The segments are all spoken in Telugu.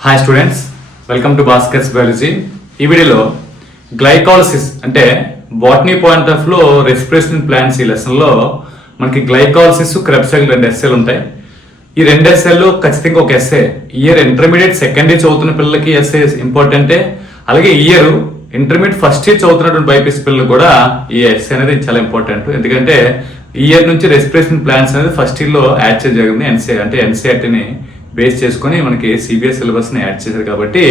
Hi students welcome to baskets biology ఈ వీడియోలో గ్లైకాలసిస్ అంటే బాటనీ పాయింట్ ఆఫ్లో రెస్పిరేషన్ ప్లాన్స్ ఈ లెసన్లో మనకి గ్లైకాలసిస్ క్రెబ్సైల్ రెండు ఎస్ఏలు ఉంటాయి. ఈ రెండు ఎస్ఏలు ఖచ్చితంగా ఒక SA year intermediate second year చదువుతున్న పిల్లలకి ఎస్ఏ ఇంపార్టెంటే అలాగే ఇయర్ ఇంటర్మీడియట్ ఫస్ట్ ఇయర్ చదువుతున్నటువంటి బైపీసీ పిల్లలు కూడా ఈ ఎస్ఏ అనేది చాలా ఇంపార్టెంట్ ఎందుకంటే ఈ ఇయర్ నుంచి రెస్పిరేషన్ ప్లాన్స్ అనేది ఫస్ట్ ఇయర్లో యాడ్ చేయడం జరిగింది ఎన్సీ అంటే ఎన్సీఆర్టీని బేస్ చేసుకొని మనకి సిబిఎస్ సిలబస్ని యాడ్ చేశారు కాబట్టి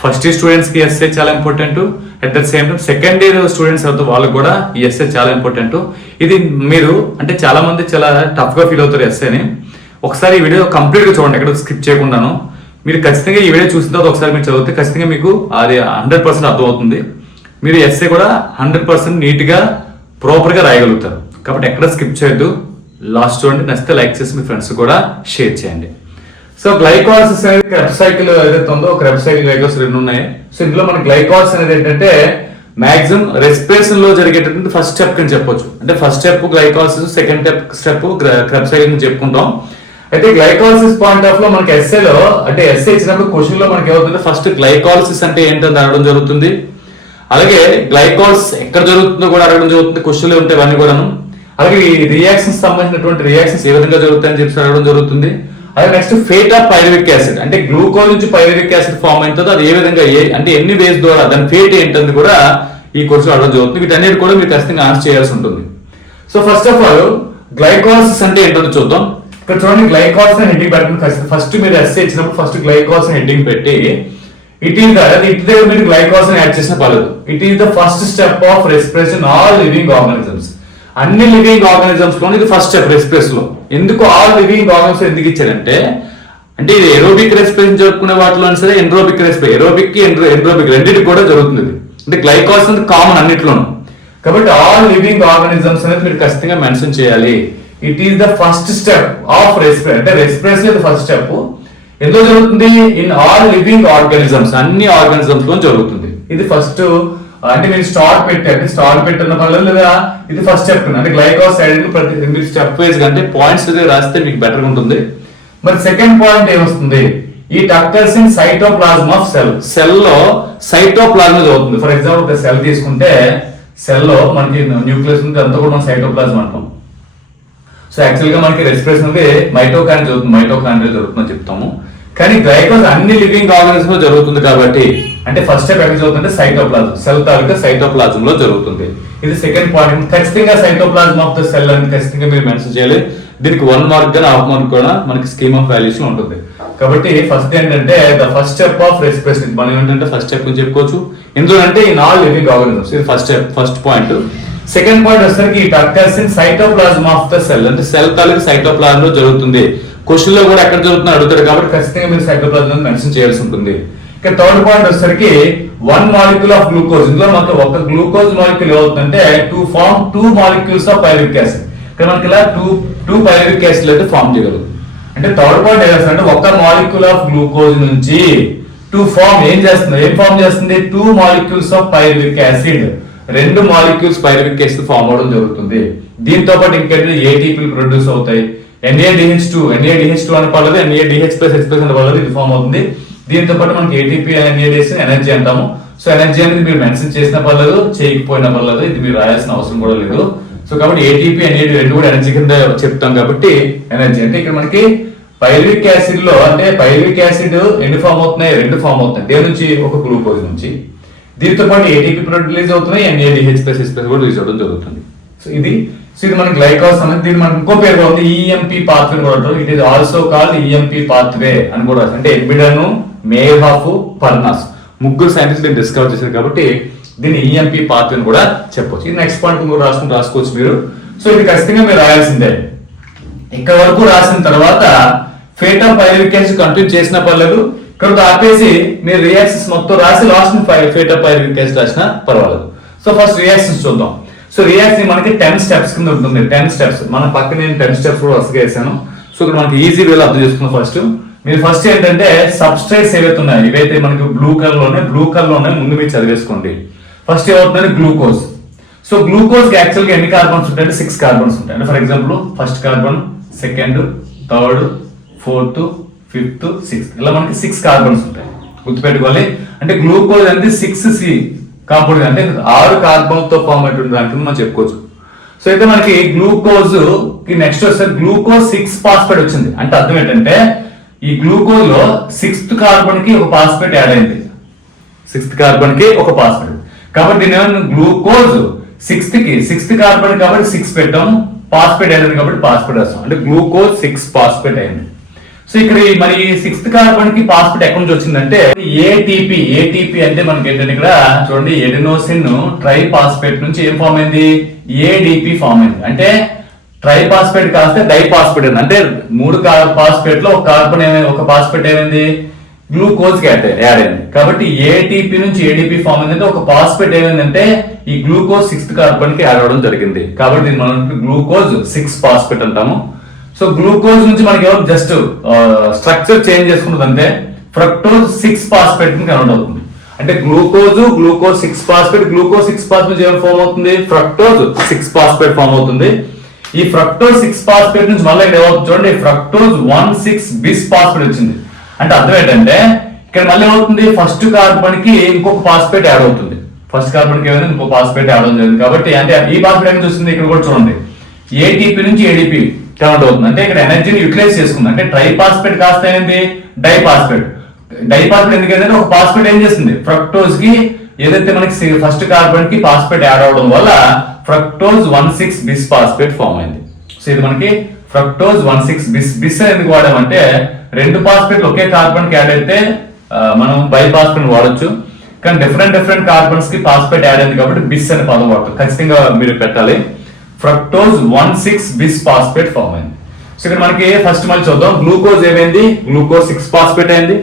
ఫస్ట్ ఇయర్ స్టూడెంట్స్కి ఎస్ఏ చాలా important at the same time second year students అవుతారు వాళ్ళకి కూడా ఈ ఎస్ఏ చాలా ఇంపార్టెంట్ ఇది మీరు అంటే చాలా మంది చాలా టఫ్గా ఫీల్ అవుతారు ఎస్ఏని ఒకసారి ఈ వీడియో కంప్లీట్గా చూడండి ఎక్కడ స్కిప్ చేయకుండాను. మీరు ఖచ్చితంగా ఈ వీడియో చూసిన తర్వాత ఒకసారి మీరు చదివితే ఖచ్చితంగా మీకు అది హండ్రెడ్ పర్సెంట్ అర్థమవుతుంది. మీరు ఎస్ఏ కూడా హండ్రెడ్ పర్సెంట్ నీట్గా ప్రాపర్గా రాయగలుగుతారు. కాబట్టి ఎక్కడ స్కిప్ చేయొద్దు. లాస్ట్ చూడండి నచ్చితే లైక్ చేసి మీ ఫ్రెండ్స్ కూడా షేర్ చేయండి. సో గ్లైకాల్సిస్ అనేది క్రెబ్ సైకిల్ ఏదైతే ఉందో క్రెబ్ సైకిల్ గ్లైకాల్స్ రెండు ఉన్నాయి. సో ఇందులో మన గ్లైకాల్స్ అనేది ఏంటంటే మాక్సిమం రెస్పిరేషన్లో జరిగేటటువంటి ఫస్ట్ స్టెప్ కింద చెప్పొచ్చు. అంటే first step glycolysis second step step Kreb cycle అని చెప్పుకుంటాం. అయితే గ్లైకాలసిస్ పాయింట్ ఆఫ్లో మనకి ఎస్ఏలో అంటే ఎస్ఏ ఇచ్చినప్పుడు క్వశ్చన్లో మనకి ఏమవుతుంది? ఫస్ట్ గ్లైకాలసిస్ అంటే ఏంటని అడగడం జరుగుతుంది. అలాగే గ్లైకాల్స్ ఎక్కడ జరుగుతుందో కూడా అడగడం జరుగుతుంది క్వశ్చన్లు ఉంటాయి ఇవన్నీ కూడాను. అలాగే ఈ రియాక్షన్స్ సంబంధించినటువంటి రియాక్షన్స్ ఏ విధంగా జరుగుతాయని చెప్పి అడగడం జరుగుతుంది. అలాగే next fate of pyruvic acid. అంటే గ్లూకోజ్ నుంచి పైరవిక్ యాసిడ్ ఫామ్ అవుతుందో అది ఏ విధంగా ఏ అంటే ఎన్ని వేస్ ద్వారా దాని ఫేట్ ఏంటంది కూడా ఈ కోర్సు అడగ జరుగుతుంది. వీటన్నిటి కూడా మీరు ఖచ్చితంగా ఆన్సర్ చేయాల్సి ఉంటుంది. So first of all glycolysis అంటే ఏంటో చూద్దాం. ఇక్కడ చూడండి గ్లైకాల్స్ అని హెడ్డింగ్ పెట్టండి ఫస్ట్ మీరు ఎస్ఏ ఇచ్చినప్పుడు ఫస్ట్ గ్లైకాల్స్ అని హెడ్డింగ్ పెట్టి ఇట్ ఈస్ ఇట్ దగ్గర మీరు గ్లైకాల్స్ అని యాడ్ చేసిన పర్లేదు it is the first step of respiration all living organisms అన్ని లివింగ్ ఆర్గానిజమ్స్లో ఇది ఫస్ట్ స్టెప్ రెస్పిరేషన్లో. ఎందుకు ఆల్ లివింగ్ ఆర్గానిజమ్స్ ఎందుకు ఇచ్చారంటే అంటే ఇది ఎరోబిక్ రెస్పిరేషన్ జరుపుకునే వాటిలో సరే ఎండ్రోబిక్ రెస్పిరేషన్ ఎరోబిక్ ఎండ్రోబిక్ రెండింటికి కూడా జరుగుతుంది అంటే గ్లైకాస్ అనేది కామన్ అన్నిట్లోనూ. కాబట్టి ఆల్ లివింగ్ ఆర్గానిజమ్స్ అనేది మీరు ఖచ్చితంగా మెన్షన్ చేయాలి. It is the first step of respiration అంటే రెస్పిరేషన్ ఇది ఫస్ట్ స్టెప్ ఎందులో జరుగుతుంది? ఇన్ ఆల్ లివింగ్ ఆర్గానిజమ్స్ అన్ని ఆర్గానిజమ్స్లో జరుగుతుంది. ఇది ఫస్ట్ అంటే మీరు స్టార్ పెట్టి అంటే స్టార్ పెట్టిన పర్లేదు లేదా ఇది ఫస్ట్ స్టెప్ అంటే గ్లైకాస్ సైడ్ ప్రతి మీరు స్టెప్ వైజ్ అంటే పాయింట్స్ రాస్తే మీకు బెటర్ ఉంటుంది. మరి సెకండ్ పాయింట్ ఏమొస్తుంది? ఈ occurs in cytoplasm of cell సెల్లో సైటోప్లాజమ్ అవుతుంది. ఫర్ ఎగ్జాంపుల్ ఒక సెల్ తీసుకుంటే సెల్లో మనకి న్యూక్లియస్ ఉంది అంతా కూడా మనం సైటోప్లాజం అంటాం. సో యాక్చువల్గా మనకి రెస్పిరేషన్ అనేది మైటోకాండ్రియా జరుగుతుంది మైటోకాండ్రియా జరుగుతుందని చెప్తాము. కానీ గ్లైకోజ్ అన్ని లివింగ్ ఆర్గానిజం లో జరుగుతుంది కాబట్టి అంటే ఫస్ట్ స్టెప్ ఎక్కడ జరుగుతుంటే సైటోప్లాజం సెల్ తాలూకా సైటోప్లాజం లో జరుగుతుంది. ఇది సెకండ్ పాయింట్ ఖచ్చితంగా సైటోప్లాజం ఆఫ్ ద సెల్ అని ఖచ్చితంగా మీరు మెన్షన్ చేయాలి. దీనికి వన్ మార్క్ కానీ హాఫ్ మార్క్ కూడా మనకి స్కీమ్ ఆఫ్ వాల్యూస్ ఉంటుంది. కాబట్టి ఫస్ట్ ఏంటంటే the first step of respiration మనం ఏంటంటే ఫస్ట్ స్టెప్ అని చెప్పుకోవచ్చు. ఇందులో అంటే ఈ నాల్ లివింగ్ ఆర్గానిజమ్స్ ఇది first step first point second point వచ్చేసరికి it occurs in cytoplasm of the cell అంటే సెల్ తాలూకు సైటోప్లాజం లో జరుగుతుంది. క్వశ్చన్లో కూడా ఎక్కడ జరుగుతుందో అడుగుతారు కాబట్టి ఖచ్చితంగా మీరు సైటోప్లాజం మెన్షన్ చేయాల్సి ఉంటుంది. ఇక థర్డ్ పాయింట్ వచ్చేసరికి వన్ మాలిక్యూల్ ఆఫ్ గ్లూకోజ్. ఇందులో మనకు ఒక గ్లూకోజ్ మాలిక్యూల్ ఏమవుతుందంటే to form two molecules of pyruvic acid. ఇక్కడ మనకి ఇలా టూ టూ పైరిక్ యాసిడ్ అయితే ఫామ్ చేయగలదు అంటే థర్డ్ పాయింట్ ఏం అంటే ఒక మాలిక్యూల్ ఆఫ్ గ్లూకోజ్ నుంచి టూ ఫామ్ ఏం చేస్తుంది? ఏం ఫామ్ చేస్తుంది? Two molecules of pyruvic acid. రెండు మాలిక్యూల్స్ పైరిక్ యాసిడ్ ఫామ్ అవడం జరుగుతుంది. దీంతో పాటు ఇంకేంటంటే ఏటీపీ ప్రొడ్యూస్ అవుతాయి. ఎన్ఏడిహెచ్ టూ ఎన్ఏడిహెచ్ టూ అనే పడలేదు ఎన్ఏడిహెచ్ ప్లస్ హెచ్ ప్లస్ అనే పడలేదు ఇది ఫార్మ్ అవుతుంది. దీంతో పాటు మనకి ఏటీపీ ఎన్ఏడిహెచ్ ఎనర్జీ అంటాము. సో ఎనర్జీ అనేది మీరు మెన్షన్ చేసిన పర్లేదు చేయకపోయినా పర్లేదు ఇది మీరు రాయాల్సిన అవసరం కూడా లేదు. సో కాబట్టి ఏటీపీ ఎన్ఏడి రెండు కూడా ఎనర్జీ కింద చెప్తాం కాబట్టి ఎనర్జీ అంటే ఇక్కడ మనకి పైరిక్ యాసిడ్లో అంటే పైరిక్ యాసిడ్ ఎన్ని ఫామ్ అవుతున్నాయి? రెండు ఫామ్ అవుతున్నాయి. దేని నుంచి? ఒక గ్లూకోజ్ నుంచి. దీంతో పాటు ఏటీపీ ప్రొడక్ట్ రిలీజ్ అవుతున్నాయి ఎన్ఏడిహెచ్ ప్లస్ ఎస్ ప్లస్ కూడా రిలీజ్ అవ్వడం జరుగుతుంది. సో ఇది సో ఇది మనకి గ్లైకాస్ అనేది దీని మనకి ఇంకో పేరు కూడా ఉంది ఈఎంపీ పాత్వే కూడా అంటారు. It is also called EMP pathway అని కూడా అంటే అంటే మేర్ ఆఫ్ పర్నాస్. ముగ్గురు సైంటిస్ట్ నేను డిస్కవర్ చేశారు కాబట్టి దీన్ని ఈఎంపీ పాత్వే అని కూడా చెప్పొచ్చు. ఇది నెక్స్ట్ పాయింట్ కూడా రాసుకుని రాసుకోవచ్చు మీరు. సో ఇది ఖచ్చితంగా మీరు రాయాల్సిందే. ఇక్కడ వరకు రాసిన తర్వాత ఫేట్ ఆఫ్ పైరికెన్స్ కంప్లీట్ చేసిన పర్లేదు. ఇక్కడ ఆపేసి మీరు రియాక్షన్స్ మొత్తం రాసి లాస్ట్ ఫేట్ ఆఫ్ పైరికెన్స్ రాసిన పర్వాలేదు. సో ఫస్ట్ రియాక్షన్స్ చూద్దాం. సో రియాక్షన్ మనకి టెన్ స్టెప్స్ కింద ఉంటుంది. టెన్ స్టెప్స్ మన పక్కన నేను టెన్ స్టెప్స్ కూడా వరుసగా వేసాను. సో ఇక్కడ మనకి ఈజీ వేలో అర్థం చేసుకున్నాం ఫస్ట్ మీరు ఫస్ట్ ఏంటంటే సబ్స్ట్రేట్స్ ఏవైతే ఉన్నాయో ఇవైతే మనకి బ్లూ కలర్లోనే బ్లూ కలర్లోనే ముందు మీరు చదివేసుకోండి. ఫస్ట్ ఏమవుతుందంటే గ్లూకోజ్ సో గ్లూకోజ్ యాక్చువల్గా యాక్చువల్గా ఎన్ని కార్బన్స్ ఉంటాయంటే సిక్స్ కార్బన్స్ ఉంటాయి. అంటే for example first carbon second third fourth fifth sixth ఇలా మనకి సిక్స్ కార్బన్స్ ఉంటాయి. గుర్తుపెట్టుకోవాలి. అంటే గ్లూకోజ్ అనేది సిక్స్ సి కాంపౌండ్ అంటే ఆరు కార్బన్తో ఫామ్ అయినటువంటి దాని మనం చెప్పుకోవచ్చు. సో అయితే మనకి గ్లూకోజ్కి నెక్స్ట్ వస్తే గ్లూకోజ్ సిక్స్ పాస్పేట్ వచ్చింది. అంటే అర్థం ఏంటంటే ఈ గ్లూకోజ్లో సిక్స్త్ కార్బన్కి ఒక పాస్పేట్ యాడ్ అయింది. సిక్స్త్ కార్బన్కి ఒక పాస్పేట్ కాబట్టి నేను గ్లూకోజ్ సిక్స్త్కి సిక్స్త్ కార్బన్ కాబట్టి సిక్స్ పెట్టాం. పాస్పేట్ అయింది కాబట్టి పాస్పేట్ వస్తాం అంటే గ్లూకోజ్ సిక్స్ పాస్పేట్ అయింది. సో ఇక్కడ మరి సిక్స్త్ కార్బన్కి పాస్పోర్ట్ ఎక్కడి నుంచి వచ్చిందంటే ఏటీపీ ఏటీపీ అంటే మనకి ఏంటంటే ఇక్కడ చూడండి ఎడినోసిన్ ట్రై పాస్పేట్ నుంచి ఏం ఫామ్ అయింది? ఏడిపి ఫామ్ అయింది. అంటే ట్రై పాస్పేట్ కాస్తే డై పాస్పేట్ అయింది. అంటే మూడు పాస్పేట్లో ఒక కార్బన్ ఏమైంది ఒక పాస్పేట్ ఏమైంది? గ్లూకోజ్కి యాడ్ యాడ్ అయింది. కాబట్టి ఏటీపీ నుంచి ఏడిపి ఫామ్ అయిందంటే ఒక పాస్పేట్ ఏమైందంటే ఈ గ్లూకోజ్ సిక్స్త్ కార్బన్కి యాడ్ అవడం జరిగింది. కాబట్టి దీన్ని మనం గ్లూకోజ్ సిక్స్ పాస్పేట్ అంటాము. సో గ్లూకోజ్ నుంచి మనకి ఏమో జస్ట్ స్ట్రక్చర్ చేంజ్ చేసుకుంటుందంటే ఫ్రక్టోజ్ సిక్స్ పాస్పేట్ కనెక్ట్ అవుతుంది. అంటే glucose glucose six phosphate glucose six phosphate ఏమైనా ఫామ్ అవుతుంది? ఫ్రక్టోజ్ సిక్స్ పాస్పేట్ ఫామ్ అవుతుంది. ఈ ఫ్రక్టోజ్ సిక్స్ పాస్పేట్ నుంచి మళ్ళీ ఇక్కడ ఏమవుతుంది చూడండి fructose one six bis phosphate వచ్చింది. అంటే అర్థం ఏంటంటే ఇక్కడ మళ్ళీ ఏమవుతుంది? ఫస్ట్ కార్బన్కి ఇంకొక పాస్పేట్ యాడ్ అవుతుంది. ఫస్ట్ కార్బన్కి ఏమైంది? ఇంకో పాస్పేట్ యాడ్ అవుతుంది. కాబట్టి అంటే ఈ పాస్పేట్ అనేది చూస్తుంది? ఇక్కడ కూడా చూడండి. ఏటీపీ నుంచి ఏడిపి కన్వర్ట్ అవుతుంది అంటే ఇక్కడ ఎనర్జీని యూటిలైజ్ చేసుకుంది. అంటే ట్రైపాస్పేట్ కాస్త ఏంటి డై డైపాస్పేట్ డై పాస్పేట్ ఎందుకంటే ఒక పాస్పేట్ ఏం చేస్తుంది? ఫ్రక్టోజ్కి ఏదైతే మనకి ఫస్ట్ కార్బన్కి పాస్పేట్ యాడ్ అవడం వల్ల fructose one six bis phosphate form అయింది. సో ఇది మనకి fructose one six bis bis ఎందుకు వాడామంటే రెండు పాస్పేట్లు ఒకే కార్బన్కి యాడ్ అయితే మనం బై పాస్పేట్ వాడొచ్చు. కానీ డిఫరెంట్ డిఫరెంట్ కార్బన్స్కి పాస్పేట్ యాడ్ అయింది కాబట్టి బిస్ అనే పదం వాడతాం. ఖచ్చితంగా మీరు పెట్టాలి. Fructose one six bis phosphate form అయింది. సో ఇక్కడ మనకి ఫస్ట్ మళ్ళీ చూద్దాం. గ్లూకోజ్ ఏమైంది? గ్లూకోజ్ సిక్స్ ఫాస్ఫేట్ అయింది.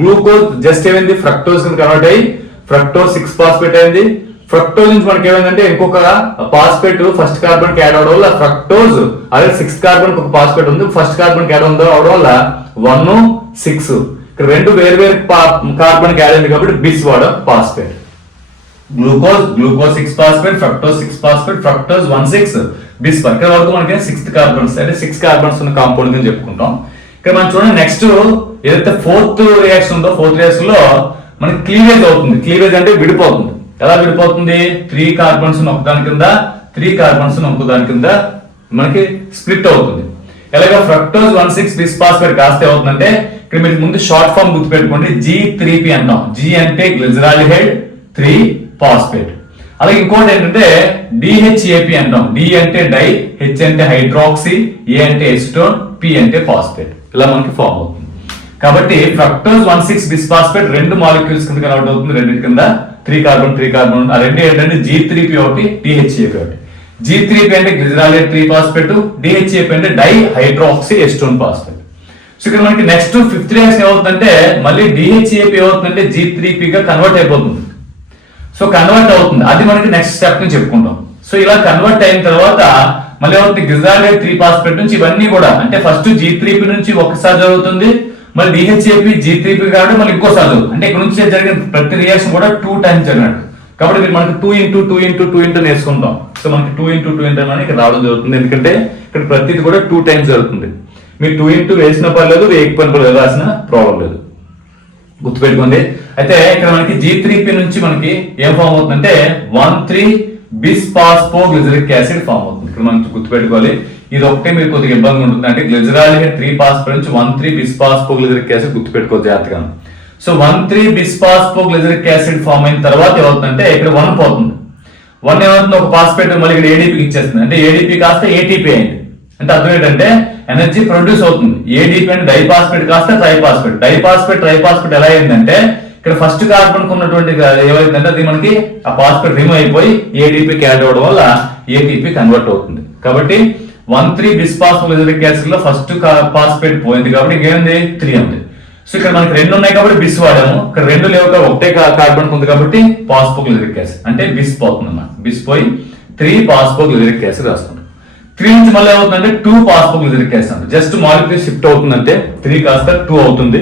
గ్లూకోజ్ జస్ట్ ఏమైంది? ఫ్రక్టోజ్ కన్వర్ట్ అయ్యి ఫ్రక్టోజ్ సిక్స్ ఫాస్ఫేట్ అయింది. ఫ్రక్టోజ్ నుంచి మనకి ఏమైందంటే ఇంకొక ఫాస్ఫేట్ ఫస్ట్ కార్బన్కి యాడ్ అవడం వల్ల ఫ్రక్టోజ్ అదే సిక్స్ కార్బన్ ఒక ఫాస్ఫేట్ ఉంది. ఫస్ట్ కార్బన్కి యాడ్ అవడం అవడం వల్ల వన్ సిక్స్ ఇక్కడ రెండు వేరు వేరు కార్బన్కి యాడ్ అయింది కాబట్టి బిస్ వాడ phosphate glucose glucose six phosphate fructose six phosphate fructose one six bis ఇక్కడ వరకు మనకి సిక్స్త్ కార్బన్స్ అంటే సిక్స్ కార్బన్స్ ఉన్న కాంపౌండ్ అని చెప్పుకుంటాం. ఇక్కడ మనం చూడండి నెక్స్ట్ ఏదైతే ఫోర్త్ రియాక్షన్ ఉందో ఫోర్త్ రియాక్షన్లో మనకి క్లీవేజ్ అవుతుంది. క్లీవేజ్ అంటే విడిపోతుంది. ఎలా విడిపోతుంది? త్రీ కార్బన్స్ ఒకదాని కింద త్రీ కార్బన్స్ ఒకదాని కింద మనకి స్ప్లిట్ అవుతుంది. ఎలాగ fructose one six bis phosphate కాస్తే అవుతుందంటే ఇక్కడ మీరు ముందు షార్ట్ ఫామ్ గుర్తుపెట్టుకోండి. జీ త్రీ పి అంటాం జీ అంటే గ్లిజరాలిహైడ్ త్రీ పాస్పేట్ అలాగే ఇంకోటి ఏంటంటే డిహెచ్ఏపి అంటాం. డి అంటే డై హెచ్ అంటే హైడ్రాక్సీ ఏ అంటే ఎస్టోన్ పి అంటే ఫాస్ఫేట్. ఇలా మనకి ఫామ్ అవుతుంది. కాబట్టి ఫ్రక్టోజ్ వన్ సిక్స్ బిస్ఫాస్ఫేట్ రెండు మాలిక్యూల్స్ కింద కనబడి అవుతుంది. రెండింటి కింద త్రీ కార్బన్ త్రీ కార్బన్ ఆ రెండు ఏంటంటే జీ త్రీ పి ఒకటి డిహెచ్ఏపి ఒకటి. జీ త్రీ పి అంటే గ్లిజరాలేట్ త్రీ ఫాస్ఫేట్ డిహెచ్ఏపి అంటే di hydroxy acetone phosphate. So ఇక్కడ మనకి నెక్స్ట్ ఫిఫ్త్ రియాక్షన్ ఏమవుతుందంటే మళ్ళీ డిహెచ్ఏపి ఏమవుతుందంటే జీ త్రీ పి గా కన్వర్ట్ అయిపోతుంది. సో కన్వర్ట్ అవుతుంది. అది మనకి నెక్స్ట్ స్టెప్ని చెప్పుకుంటాం. సో ఇలా కన్వర్ట్ అయిన తర్వాత మళ్ళీ అవుతుంది గిజాలేట్ త్రీ పాస్పెట్ నుంచి ఇవన్నీ కూడా అంటే ఫస్ట్ జీ త్రీపీ నుంచి ఒకసారి జరుగుతుంది మళ్ళీ డిహెచ్ఏపి జీ త్రీపీ కాబట్టి మళ్ళీ ఇంకోసారి జరుగుతుంది. అంటే ఇక్కడ నుంచి జరిగిన ప్రతి రియాక్షన్ కూడా టూ టైమ్స్ జరిగినట్టు. కాబట్టి మీరు మనకి two into two into two into నేర్చుకుంటాం సో మనకి టూ ఇంటూ టూ ఇంటూ అని ఇక్కడ రావడం జరుగుతుంది. ఎందుకంటే ఇక్కడ ప్రతిది కూడా టూ టైమ్స్ జరుగుతుంది. మీరు టూ ఇంటూ వేసిన పర్లేదు వేయకపోయిన పర్లేదు రాసిన ప్రాబ్లం లేదు. గుర్తుపెట్టుకోండి. అయితే ఇక్కడ మనకి జీ త్రీ పి నుంచి మనకి ఏం ఫామ్ అవుతుందంటే one three bis phospho glyceric acid form అవుతుంది. ఇక్కడ మనం గుర్తుపెట్టుకోవాలి. ఇది ఒకటే మీరు కొద్దిగా ఇబ్బంది ఉంటుంది అంటే గ్లిజరాలిక్ త్రీ పాస్పో నుంచి one three bis phospho glyceric acid గుర్తుపెట్టుకోవచ్చు జాగ్రత్తగా. So one three bis phospho glyceric acid form అయిన తర్వాత ఏమవుతుందంటే ఇక్కడ వన్ పోతుంది వన్ ఏమవుతుంది? ఒక పాస్పేట్ మళ్ళీ ఇక్కడ ఏడీపీకి ఇచ్చేస్తుంది. అంటే ఏడీపీ కాస్త ఏటీపీ అయింది. అంటే అర్థం ఏంటంటే ఎనర్జీ ప్రొడ్యూస్ అవుతుంది. ఏడీపీ అంటే డైపాస్పేట్ కాస్త ట్రైపాస్పేట్ డైపాస్పేట్ ట్రైపాస్పేట్ ఎలా అయిందంటే ఇక్కడ ఫస్ట్ కార్బన్ ఉన్నటువంటి ఏమైందంటే అది మనకి ఆ పాస్పేట్ రిమూవ్ అయిపోయి ఏడీపీకి యాడ్ అవ్వడం వల్ల ఏటీపీ కన్వర్ట్ అవుతుంది. కాబట్టి వన్ త్రీ బిస్పాస్ఫోలిక్ యాసిడ్లో ఫస్ట్ పాస్పేట్ పోయింది కాబట్టి ఇంకేంది త్రీ ఉంది సో ఇక్కడ మనకి రెండు ఉన్నాయి కాబట్టి బిస్ వాడాము. ఇక్కడ రెండు లేవు ఒకటే కార్బన్ ఉంది కాబట్టి పాస్పోక్లిరిక్ యాసిడ్. అంటే బిస్ పోతుంది అన్నమాట బిస్ పోయి త్రీ పాస్పోక్లిరిక్ యాసిడ్ రాసుకుంటాం త్రీ నుంచి మళ్ళీ ఏమవుతుందంటే two phosphoglyceric acid just molecule shift అవుతుందంటే త్రీ కాస్త టూ అవుతుంది.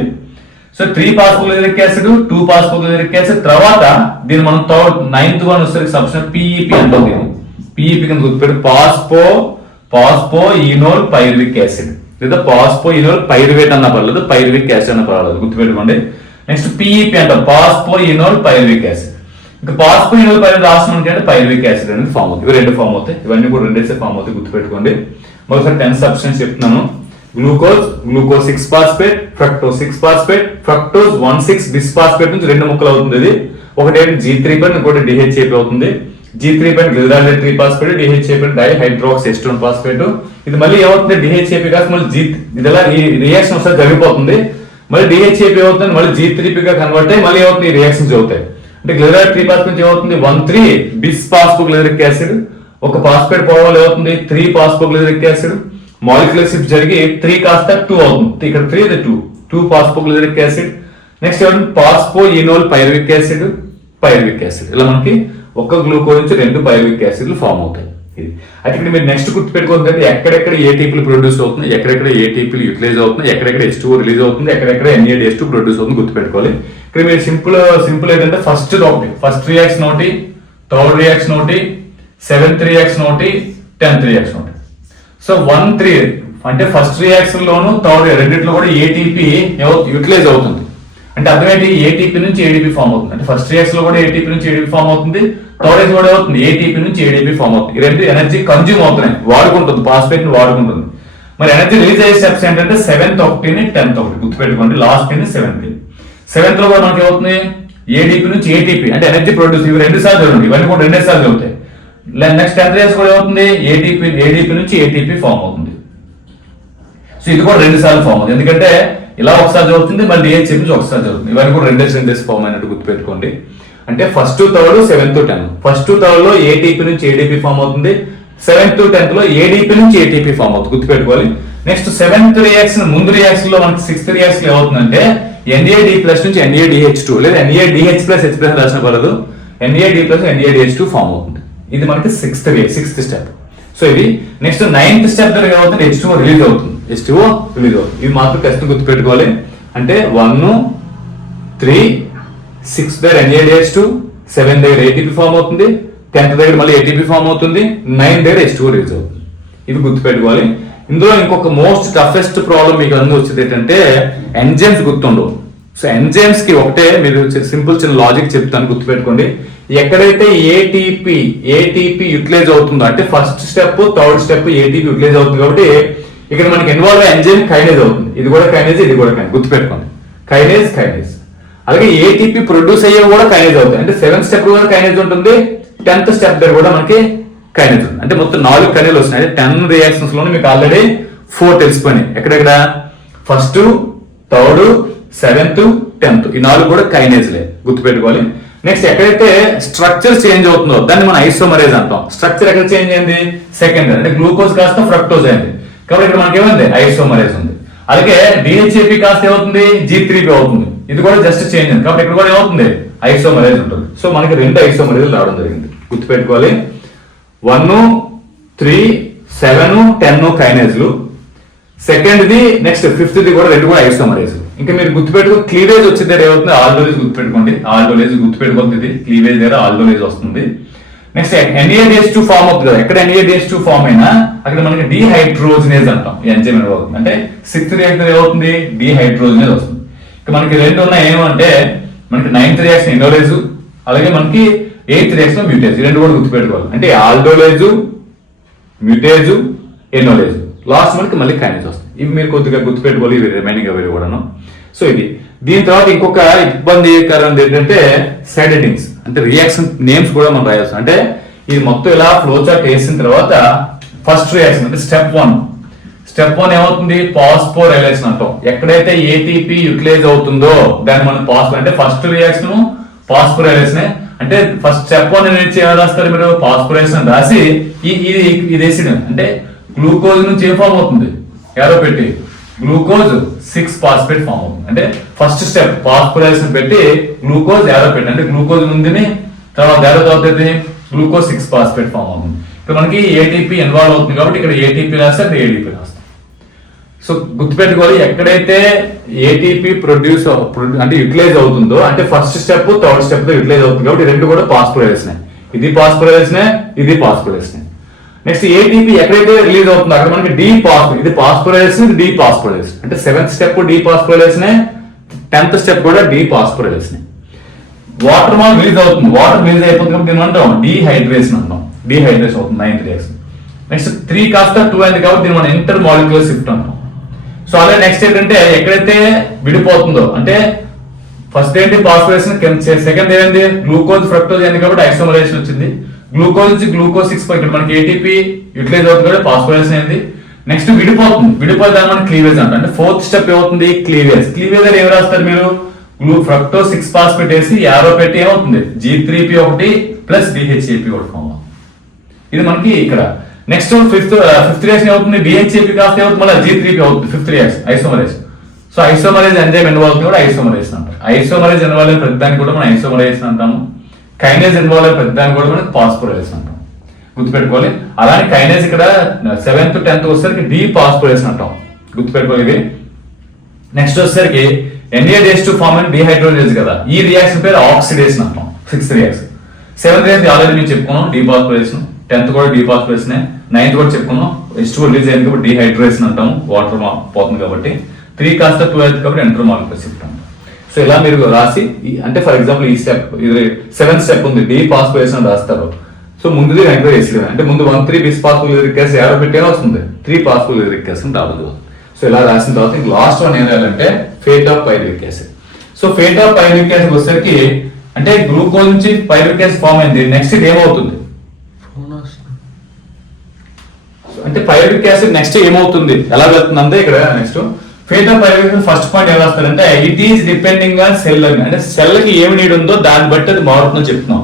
So three phosphoglyceric acid two phosphoglyceric acid తర్వాత దీన్ని మనం థర్డ్ నైన్త్ వన్ వచ్చేసరికి సబ్స్టెన్స్ పిఈపి అంటుంది పిఈపి కింద గుర్తుపెట్టి. Phospho phospho enol pyruvic acid లేదా పాస్పో ఈనోల్ పైరువేట్ అన్న పర్లేదు. పైరువిక్ యాసిడ్ అన్న పర్వాలేదు. గుర్తుపెట్టుకోండి. నెక్స్ట్ పిఈపి అంటాం. పాస్పో ఇనోల్ పైరువిక్ యాసిడ్ ఇంకా పాస్పో ఇనోల్ పైరు రాసిన అంటే పైరువిక్ యాసిడ్ అనేది ఫామ్ అవుతుంది ఇవి రెండు ఫామ్ అవుతాయి. ఇవన్నీ కూడా రెండేసే ఫామ్ అవుతాయి. గుర్తుపెట్టుకోండి. ఒకసారి టెన్ సబ్స్టెన్స్ చెప్తున్నాను. Glucose glucose six phosphate fructose six phosphate fructose one six bisphosphate నుంచి రెండు ముక్కలు అవుతుంది ఇది. ఒకటి జీ త్రీ పైన ఇంకోటి డిహెచ్ఏపి అవుతుంది. జీ త్రీ పైన glycerol three phosphate DHAP di hydroxy acetone phosphate ఇది మళ్ళీ ఏమవుతుంది? డిహెచ్ఏపి కాదు మళ్ళీ జీ ఇది ఎలా ఈ రియాక్షన్ ఒకసారి జరిగిపోతుంది. మళ్ళీ డిహెచ్ఏపి అవుతుంది మళ్ళీ జీ త్రీ గా కన్వర్ట్ అయ్యి మళ్ళీ ఏమవుతుంది? ఈ రియాక్షన్స్ అవుతాయి అంటే గ్లిజరాల్ త్రీ ఫాస్ఫేట్ ఏమవుతుంది? One three bis phosphoglyceric acid. ఒక పాస్పేట్ పోవడం ఏమవుతుంది? Three phosphoglyceric acid. Molecular shift జరిగి త్రీ కాస్త టూ అవుతుంది. ఇక్కడ త్రీ ఇది two. Two phosphoglyceric acid. Next ఏమంటే phospho enol pyruvic acid. Pyruvic acid. ఇలా మనకి ఒక గ్లూకోజ్ నుంచి రెండు పైరువిక్ యాసిడ్లు ఫామ్ అవుతాయి. ఇది. అయితే ఇక్కడ మీరు నెక్స్ట్ గుర్తుపెట్టుకోవాలి ఎక్కడెక్కడ ఏటీపీలు ప్రొడ్యూస్ అవుతుంది ఎక్కడెక్కడ ఏటీపీలు యూటిలైజ్ అవుతుంది ఎక్కడెక్కడ ఎస్ టూ రిలీజ్ అవుతుంది ఎక్కడెక్కడ ఎన్ఏడి ఎస్ టూ ప్రొడ్యూస్ అవుతుంది గుర్తుపెట్టుకోవాలి. ఇక్కడ మీరు సింపుల్ సింపుల్ ఏంటంటే ఫస్ట్ ఒకటి ఫస్ట్ రియాక్షన్ ఒకటి థర్డ్ రియాక్షన్ ఒకటి సెవెంత్ రియాక్షన్ ఒకటి టెన్త్ రియాక్షన్ ఒకటి సో వన్ త్రీ అంటే ఫస్ట్ రియాక్షన్ లోను థర్డ్ రెండిట్లో కూడా ఏటీపీ యూటిలైజ్ అవుతుంది. అంటే అర్థం ఏంటి? ఏటీపీ నుంచి ఏడీపీ ఫామ్ అవుతుంది. అంటే ఫస్ట్ రియాక్షన్లో కూడా ఏటీపీ నుంచి ఏడీపీ ఫామ్ అవుతుంది. స్టోరేజ్ కూడా అవుతుంది ఏటీపీ నుంచి ఏడీపీ ఫామ్ అవుతుంది. రెండు ఎనర్జీ కన్జ్యూమ్ అవుతున్నాయి. వాడుకుంటుంది ఫాస్ఫేట్ని వాడుకుంటుంది. మరి ఎనర్జీ రిలీజ్ అయ్యే స్టెప్స్ ఏంటంటే సెవెంత్ ఒకటిని టెన్త్ ఒకటి గుర్తుపెట్టుకోండి లాస్ట్ని సెవెంత్ సెవెంత్లో కూడా మనకి ఏమవుతుంది? ఏడీపీ నుంచి ఏటీపీ అంటే ఎనర్జీ ప్రొడ్యూస్ ఇవి రెండు సార్లు జరుగుతుంది ఇవన్నీ కూడా రెండే సార్లు జరుగుతాయి. నెక్స్ట్ టెన్త్ ఇయర్స్ కూడా ఏమవుతుంది? ఏటీపీ ఏడీపీ నుంచి ఏటీపీ ఫామ్ అవుతుంది. సో ఇది కూడా రెండు సార్లు ఫామ్ అవుతుంది. ఎందుకంటే ఇలా ఒకసారి జరుగుతుంది మళ్ళీ ఏ చెప్పి ఒకసారి జరుగుతుంది. ఇవన్నీ కూడా రెండే రెండేసి ఫామ్ అయినట్టు గుర్తుపెట్టుకోండి. అంటే first third seventh ten first థర్డ్లో ATP నుంచి ఏడీపీ ఫామ్ అవుతుంది. సెవెంత్ టెన్త్లో ఏడీపీ నుంచి ఏటీపీ ఫామ్ అవుతుంది. గుర్తుపెట్టుకోవాలి. నెక్స్ట్ సెవెంత్ రియాక్షన్ ముందు రియాక్షన్లో మనకి సిక్స్త్ రియాక్షన్ ఏమవుతుందంటే ఎన్ఏడి ప్లస్ నుంచి ఎన్ఏడిహెచ్ టూ లేదా ఎన్ఏడిహెచ్ ప్లస్ హెచ్ ప్లస్ రాసిన పడదు NAD plus NADH two form అవుతుంది. ఇది మనకి సిక్స్త్ సిక్స్త్ స్టెప్ సో ఇది నెక్స్ట్ నైన్త్ స్టెప్ దగ్గర ఏమవుతుంది? హెచ్ టూ రిలీజ్ అవుతుంది. హెచ్ టూ రిలీజ్ అవుతుంది. ఇది మాత్రం ఖచ్చితంగా గుర్తుపెట్టుకోవాలి. అంటే వన్ త్రీ సిక్స్ దగ్గర ఎన్ఏడిహెచ్ టూ సెవెన్ దగ్గర ఏటీపీ ఫామ్ అవుతుంది టెన్త్ దగ్గర మళ్ళీ ఏటీపీ ఫామ్ అవుతుంది నైన్ దగ్గర హెచ్ టూ రిలీజ్ అవుతుంది. ఇది గుర్తుపెట్టుకోవాలి. ఇందులో ఇంకొక మోస్ట్ టఫెస్ట్ ప్రాబ్లం మీకు అందరూ వచ్చేది ఏంటంటే ఎంజైమ్స్ గుర్తుండవు. సో ఎంజైమ్స్కి ఒకటే మీరు సింపుల్ చిన్న లాజిక్ చెప్తాను గుర్తుపెట్టుకోండి. ఎక్కడైతే ఏటీపీ ఏటీపీ యూటిలైజ్ అవుతుందో అంటే first step third step ATP utilize అవుతుంది కాబట్టి ఇక్కడ మనకి ఇన్వాల్వ్ ఎంజైమ్ కైనేజ్ అవుతుంది. ఇది కూడా కైనేజ్ ఇది కూడా కైనేజ్ గుర్తుపెట్టుకోండి. కైనేజ్ కైనేజ్ అలాగే ఏటీపీ ప్రొడ్యూస్ అయ్యేవి కూడా కైనేజ్ అవుతాయి. అంటే సెవెన్ స్టెప్ కూడా కైనేజ్ ఉంటుంది టెన్త్ స్టెప్ దగ్గర కూడా మనకి కైనేజ్ ఉంది అంటే మొత్తం నాలుగు కైనేజ్ వస్తున్నాయి. అంటే టెన్ రియాక్షన్స్లోనే మీకు ఆల్రెడీ ఫోర్ తెలిసిపోయినాయి. ఎక్కడెక్కడ? ఫస్ట్ థర్డ్ సెవెంత్ టెన్త్ ఈ నాలుగు కూడా కైనేజ్లే గుర్తుపెట్టుకోవాలి. నెక్స్ట్ ఎక్కడైతే స్ట్రక్చర్ చేంజ్ అవుతుందో దాన్ని మనం ఐసోమరేజ్ అంటాం. స్ట్రక్చర్ ఎక్కడ చేంజ్ అయింది? సెకండ్ అంటే గ్లూకోజ్ కాస్త ఫ్రక్టోజ్ అయింది. కాబట్టి ఇక్కడ మనకి ఏమైంది ఐసోమరేజ్ ఉంది. అలాగే డిహెచ్ఏపి కాస్త ఏమవుతుంది? జీ త్రీ అవుతుంది. ఇది కూడా జస్ట్ చేంజ్ అండి కాబట్టి ఇక్కడ కూడా ఏమవుతుంది? ఐసోమరేజ్ ఉంటుంది. సో మనకి రెండు ఐసోమరేజ్ రావడం జరిగింది. గుర్తుపెట్టుకోవాలి. వన్ త్రీ సెవెన్ టెన్ కైనేజ్లు. సెకండ్ది నెక్స్ట్ ఫిఫ్త్ది కూడా రెండు కూడా ఐసోమరేజ్ ఇంకా మీరు గుర్తుపెట్టుకో క్లీవేజ్ వచ్చింది దగ్గర ఏమవుతుంది? ఆల్డోలేజ్ గుర్తుపెట్టుకోండి. ఆల్డోలేజ్ గుర్తుపెట్టుకోండి ఇది క్లీవేజ్ దగ్గర ఆల్డోలేజ్ వస్తుంది. నెక్స్ట్ ఎన్ఏడిఎస్ టూ ఫామ్ అవుతుంది కదా. ఎక్కడ ఎన్ఏడిఎస్ టూ ఫామ్ అయినా అక్కడ మనకి డిహైడ్రోజనేజ్ అంటాం. ఎంజైమ్ అవుతుంది అంటే సిక్స్త్ రియాక్షన్ ఏమవుతుంది? డిహైడ్రోజనేజ్ వస్తుంది. మనకి రెండు ఉన్నాయి ఏమంటే మనకి నైన్త్ రియాక్షన్ ఎనోలేజ్ అలాగే మనకి ఎయిత్ రియాక్షన్ మ్యూటేజ్ రెండు కూడా గుర్తుపెట్టుకోవాలి. అంటే ఆల్డోలేజు మ్యూటేజ్ ఎనోలేజ్ లాస్ట్ మనకి మళ్ళీ కైనేజ్ వస్తుంది. ఇవి మీరు కొద్దిగా గుర్తుపెట్టుకోవాలి ఇవి రిమైనింగ్ అవి కూడాను. సో ఇది. దీని తర్వాత ఇంకొక ఇబ్బందికరం ఏంటంటే సైడ్ ఎడింగ్స్ అంటే రియాక్షన్ నేమ్స్ కూడా మనం రాయాల్సి అంటే ఇది మొత్తం ఇలా ఫ్లో చార్ట్ వేసిన తర్వాత ఫస్ట్ రియాక్షన్ అంటే స్టెప్ వన్ స్టెప్ వన్ ఏమవుతుంది? పాస్పో రిలేషన్ అంటాం. ఎక్కడైతే ఏటీపీ యూటిలైజ్ అవుతుందో దాన్ని మనం పాస్పో అంటే ఫస్ట్ రియాక్షన్ పాస్పో రిలేషన్. అంటే ఫస్ట్ స్టెప్ వన్ నుంచి ఏమైనా రాస్తారు మీరు? పాస్పురేషన్ రాసి ఇది ఇది వేసిన అంటే గ్లూకోజ్ నుంచి ఏం ఫామ్ అవుతుంది? ఎవరో పెట్టి. గ్లూకోజ్ సిక్స్ పాస్పేట్ ఫామ్ అవుతుంది. అంటే ఫస్ట్ స్టెప్ పాస్పురేషన్ పెట్టి గ్లూకోజ్ ఏరో పెట్టి. అంటే గ్లూకోజ్ ముందుని తర్వాత ఏరో తర్వాత గ్లూకోజ్ సిక్స్ పాస్పేట్ ఫామ్ అవుతుంది. ఇక్కడ మనకి ఏటీపీ ఇన్వాల్వ్ అవుతుంది కాబట్టి ఇక్కడ ఏటీపీ రాస్తే అక్కడ ఏడీపీ రాస్తారు సో గుర్తుపెట్టుకోవాలి ఎక్కడైతే ఏటీపీ ప్రొడ్యూస్ అంటే యూటిలైజ్ అవుతుందో అంటే ఫస్ట్ స్టెప్ థర్డ్ స్టెప్తో యూటిలైజ్ అవుతుంది కాబట్టి రెండు కూడా పాస్పులేషన్ ఇది పాస్పులేషన్ ఇది పాస్పులేషన్ నెక్స్ట్ ఏటీపీ ఎక్కడైతే రిలీజ్ అవుతుందో అక్కడ మనకి డి పాస్ ఇది పాస్పోరేషన్ ఇది డి పాస్పోరేషన్ అంటే seventh step dephosphorylation tenth step కూడా డి పాస్పోరేషన్ వాటర్ మాల్ రిలీజ్ అవుతుంది. వాటర్ రిలీజ్ అయిపోతుంది కాబట్టి దీని అంటాం. డీహైడ్రేషన్ అంటాం. డీహైడ్రేషన్ అవుతుంది నైన్త్ రియాక్షన్ నెక్స్ట్ త్రీ కాస్త టూ అయింది కాబట్టి దీని మనం ఇంటర్ మాలిక్యులర్ షిఫ్ట్ అంటాం. సో అలాగే నెక్స్ట్ ఏంటంటే ఎక్కడైతే విడిపోతుందో అంటే ఫస్ట్ ఏంటి పాస్పిరేషన్ సెకండ్ ఏంటి గ్లూకోజ్ ఫ్రక్టోజ్ అయింది కాబట్టి ఐసోమరేషన్ వచ్చింది. గ్లూకోజ్ నుంచి గ్లూకోజ్ సిక్స్ ఇక్కడ మనకి ఏటీపీ యూటిలైజ్ అవుతుంది కాబట్టి పాస్పిరేషన్ అయింది నెక్స్ట్ విడిపోతుంది. విడిపోతే మనం క్లీవేజ్ అంటాం. అంటే ఫోర్త్ స్టెప్ ఏమవుతుంది? క్లీవేజ్ క్లీవేజ్ అని ఏం రాస్తారు మీరు? గ్లూ ఫ్రక్టో సిక్స్ పాస్ పెట్టేసి యారో పెట్టి ఏమవుతుంది? జీ త్రీ పి ఒకటి ప్లస్ డిహెచ్ఏపి ఒకటి ఇది మనకి ఇక్కడ నెక్స్ట్ ఫిఫ్త్ ఫిఫ్త్ రియాక్షన్ అవుతుంది. డిహెచ్ఏపి కాస్త అవుతుంది. మళ్ళీ జీ త్రీ అవుతుంది. Fifth reaction isomerase so isomerase enzyme involve అవుతుంది కూడా ఐసోమరేజ్ అంటారు ఐసోమరేజ్ ఇన్వాల్వ్ అయిన ప్రతిదాన్ని కూడా మనం ఐసోమరేజ్ అంటాము. కైనేజ్ ఇన్వాల్వ్ అయిన ప్రతిదాన్ని కూడా మనం పాస్పోరేజ్ అంటాం గుర్తుపెట్టుకోవాలి. అలానే కైనేజ్ ఇక్కడ సెవెంత్ టెన్త్ వచ్చేసరికి డి పాస్పోరేజ్ అంటాం. గుర్తుపెట్టుకోవాలి ఇవి నెక్స్ట్ వచ్చేసరికి NADH two form and dehydrogenase కదా. ఈ రియాక్షన్ పేరు ఆక్సిడేషన్ అంటాం. Sixth reaction seventh reaction already మేము చెప్పుకున్నాం డీపాస్పిరేషన్ టెన్త్ కూడా డీపాస్పిరేషన్ నైన్త్ కూడా చెప్పుకున్నాం. ఎస్ట్ రిలీజ్ అయింది కాబట్టి డిహైడ్రేషన్ అంటాం వాటర్ పోతుంది కాబట్టి. త్రీ కాస్త టూ అయితే కాబట్టి ఎంటర్ మార్క్ చెప్తాం సో ఇలా మీరు రాసి అంటే ఫర్ ఎగ్జాంపుల్ ఈ స్టెప్ ఇది సెవెన్ స్టెప్ ఉంది. డి పాస్పిరేషన్ అని రాస్తారు. సో ముందుది ఎంక్వైరీ చేసి అంటే ముందు one three bis possible request ఎవరో పెట్టేనా వస్తుంది. త్రీ పాస్బుల్ రిక్వెస్ట్ రావద్దు. సో ఇలా రాసిన తర్వాత ఇంక లాస్ట్ వన్ ఏం ఏంటంటే fate of pyruvic acid so fate of pyruvic acid వచ్చేసరికి అంటే గ్లూకోజ్ నుంచి పైరిక్ యాసిడ్ ఫామ్ అయింది. నెక్స్ట్ ఏమవుతుంది? అంటే పైరిక్ యాసిడ్ నెక్స్ట్ ఏమవుతుంది? ఎలా వెళ్తుంది అంటే ఇక్కడ next fate of first point ఏం రాస్తారంటే it is depending on cell అంటే సెల్కి ఏమి నీడ్ ఉందో దాన్ని బట్టి అది మారుతుందని చెప్తున్నాం.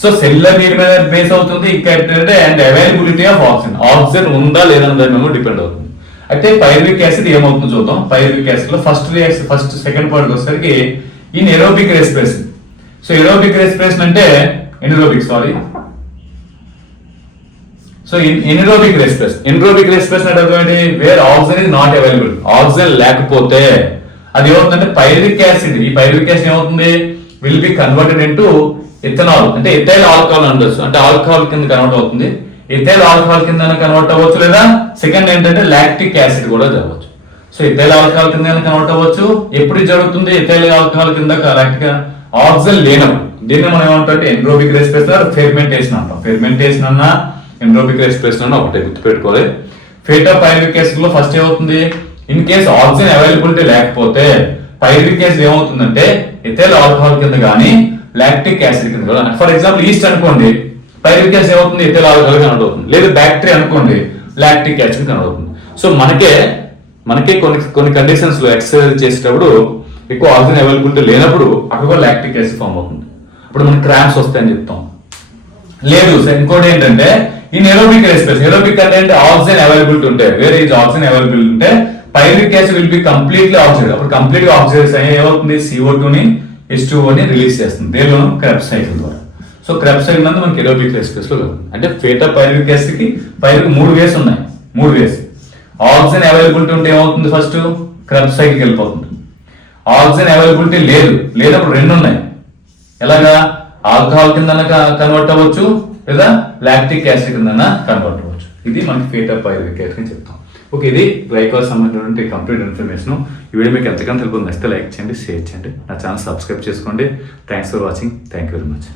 సో సెల్లర్ నీడ్ మీద బేస్ అవుతుంది ఇక్కడ and availability of oxygen oxygen ఉందా లేదా దాని మీద డిపెండ్ అవుతుంది. అయితే పైరిక్ యాసిడ్ ఏమవుతుందో చూద్దాం. Pyruvic యాసిడ్లో first reaction first second point వచ్చేసరికి ఈ aerobic respiration so aerobic respiration అంటే anaerobic sorry so anaerobic respiration anaerobic రెస్పెస్ అంటే అర్థం ఏంటి? Where oxygen is not available oxygen లేకపోతే అది ఏమవుతుందంటే పైరిక్ యాసిడ్. ఈ పైరిక్ యాసిడ్ ఏమవుతుంది? Will be converted into ethanol అంటే ఇథైల్ ఆల్కహాల్ అనొచ్చు అంటే ఆల్కహాల్ కింద కన్వర్ట్ అవుతుంది. ఇథైల్ ఆల్కహాల్ కింద కన్వర్ట్ అవ్వచ్చు లేదా? సెకండ్ ఏంటంటే లాక్టిక్ యాసిడ్ కూడా జరగవచ్చు. సో ఇథైల్ ఆల్కహాల్ కింద కన్వర్ట్ అవ్వచ్చు? ఎప్పుడు జరుగుతుంది ఇథైల్ ఆల్కహాల్ కింద లాక్టిక్ ఆక్సిజన్ లేనప్పుడు. దీన్ని మనం ఏమంటే? ఎండ్రోబిక్ రెస్పెస్ ఫెర్మెంటేషన్ అంటాం. ఫెర్మెంటేషన్ అన్నా ఎండ్రోబిక్ రెస్పిరేషన్ అని ఒకటి గుర్తుపెట్టుకోవాలి. ఫేటా పైరువిక్ యాసిడ్లో ఫస్ట్ ఏమవుతుంది? ఇన్ కేస్ ఆక్సిజన్ అవైలబిలిటీ లేకపోతే పైరిక్ యాసిడ్ ఏమవుతుందంటే ఇథైల్ ఆల్కహాల్ కింద కానీ లాక్టిక్ యాసిడ్ కింద కూడా ఫర్ ఎగ్జాంపుల్ ఈస్ట్ అనుకోండి పైరిక్ యాసిడ్ ఏమవుతుంది? ఇథైల్ ఆల్కహాల్ కన్వర్ట్ అవుతుంది. లేదా బ్యాక్టీరియా అనుకోండి లాక్టిక్ యాసిడ్ కన్వర్ట్ అవుతుంది. సో మనకే మనకే కొన్ని కొన్ని కండిషన్స్లో ఎక్సర్సైజ్ చేసేటప్పుడు ఎక్కువ ఆక్సిజన్ అవైలబిలిటీ లేనప్పుడు అక్కడ కూడా లాక్టిక్ యాసిడ్ ఫామ్ అవుతుంది. అప్పుడు మనకి క్రాంప్స్ వస్తాయని చెప్తాం. లేదు ఇంకోటి ఏంటంటే ఇన్ ఎరోబిక్ రెస్పిరేషన్ ఎరోబిక్ అంటే ఏంటి? ఆక్సిజన్ అవైలబిలిటీ ఉంటే. వేరే ఇది ఆక్సిజన్ అవైలబిలిటీ ఉంటే pyruvic acid will be completely oxidize అప్పుడు కంప్లీట్గా ఆక్సిడైజ్ అయ్యి ఏమవుతుంది సిఓ ని ఎస్ టూ ని రిలీజ్ చేస్తుంది. దేనిలో క్రెబ్ సైకిల్ ద్వారా. సో క్రెబ్ సైకిల్ అనేది మనకి ఎరోబిక్ రెస్పిరేషన్లో అంటే ఫేటా పైరిక్ యాసిడ్కి పైరుకి మూడు వేస్ ఉన్నాయి. మూడు వేస్ ఆక్సిజన్ అవైలబిలిటీ ఉంటే ఏమవుతుంది ఫస్ట్ క్రెబ్ సైకిల్ వెళ్ళిపోతుంది. ఆక్సిజన్ అవైలబిలిటీ లేదు. లేనప్పుడు రెండు ఉన్నాయి. ఎలాగా? ఆల్కహాల్ కింద కన్వర్ట్ అవ్వచ్చు. లేదా లాక్టిక్ యాసిడ్ కింద కన్వర్ట్ అవ్వచ్చు. ఇది మనకి ఫేట్ ఆఫ్ పైరువిక్ యాసిడ్ అని చెప్తాం. ఓకే ఇది గ్లైకాల్ సంబంధించినటువంటి కంప్లీట్ ఇన్ఫర్మేషన్ ఈ వీడియో మీకు ఎంతకన్నా తెలుపు నచ్చితే లైక్ చేయండి షేర్ చేయండి. నా ఛానల్ సబ్స్క్రైబ్ చేసుకోండి. Thanks for watching thank you very much